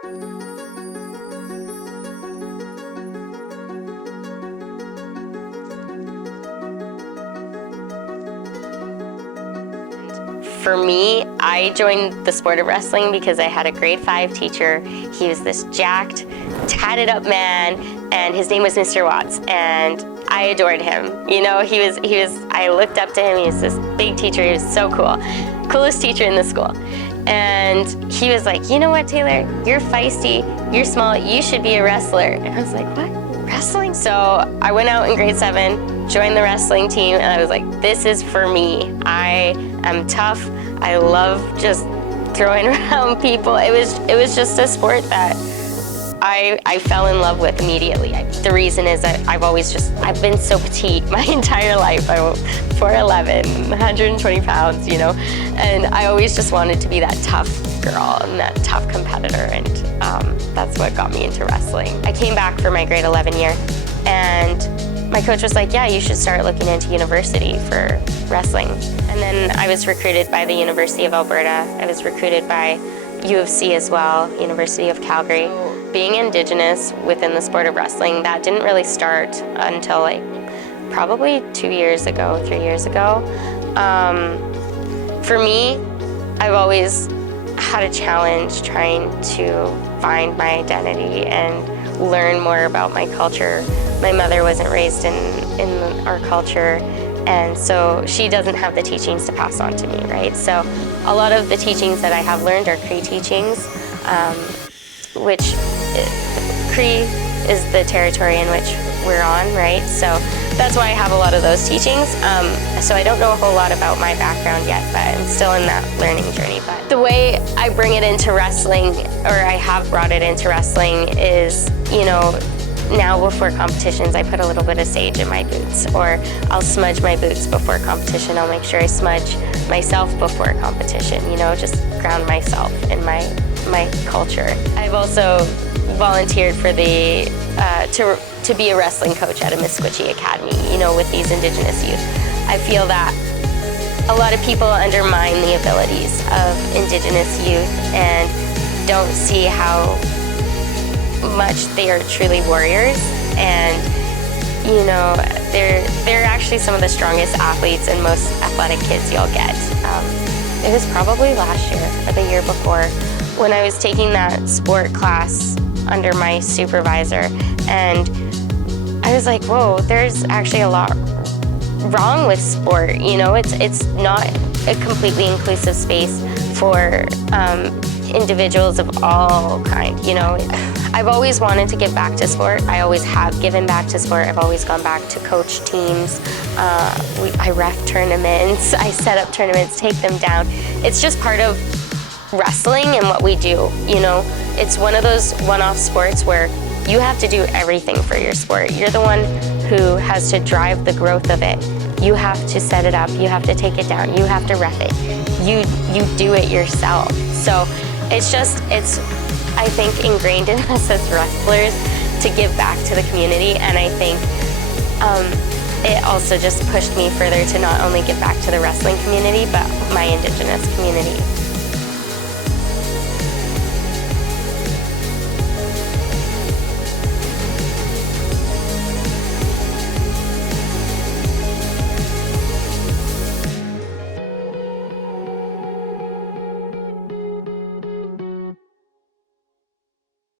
For me, I joined the sport of wrestling because I had a grade 5 teacher. He was this jacked, tatted up man, and his name was Mr. Watts, and I adored him. You know, I looked up to him. He was this big teacher. He was so cool. Coolest teacher in the school. And he was like, you know what, Taylor, you're feisty, you're small, you should be a wrestler. And I was like, what, wrestling? So I went out in grade 7, joined the wrestling team, and I was like, this is for me. I am tough. I love just throwing around people. It was just a sport that I fell in love with immediately. The reason is that I've been so petite my entire life. I'm 4'11", 120 pounds, you know, and I always just wanted to be that tough girl and that tough competitor, and that's what got me into wrestling. I came back for my grade 11 year, and my coach was like, yeah, you should start looking into university for wrestling. And then I was recruited by the University of Alberta. I was recruited by U of C as well, University of Calgary. Being Indigenous within the sport of wrestling, that didn't really start until like probably 2 years ago, 3 years ago. For me, I've always had a challenge trying to find my identity and learn more about my culture. My mother wasn't raised in our culture, and so she doesn't have the teachings to pass on to me, right? So a lot of the teachings that I have learned are Cree teachings, which Cree is the territory in which we're on, right? So that's why I have a lot of those teachings. So I don't know a whole lot about my background yet, but I'm still in that learning journey. But the way I bring it into wrestling, or I have brought it into wrestling, is, you know, now before competitions, I put a little bit of sage in my boots, or I'll smudge my boots before competition. I'll make sure I smudge myself before competition, you know, just ground myself in my culture. I've also volunteered for the to be a wrestling coach at a Misquitchie Academy, you know, with these Indigenous youth. I feel that a lot of people undermine the abilities of Indigenous youth and don't see how much they are truly warriors, and you know, they're actually some of the strongest athletes and most athletic kids you'll get. It was probably last year or the year before when I was taking that sport class under my supervisor, and I was like, whoa, there's actually a lot wrong with sport. You know, it's not a completely inclusive space for individuals of all kind, you know. I've always wanted to give back to sport. I always have given back to sport. I've always gone back to coach teams. I ref tournaments. I set up tournaments, take them down. It's just part of wrestling and what we do, you know. It's one of those one-off sports where you have to do everything for your sport. You're the one who has to drive the growth of it. You have to set it up. You have to take it down. You have to ref it. You do it yourself. So it's I think ingrained in us as wrestlers to give back to the community, and I think it also just pushed me further to not only give back to the wrestling community, but my Indigenous community.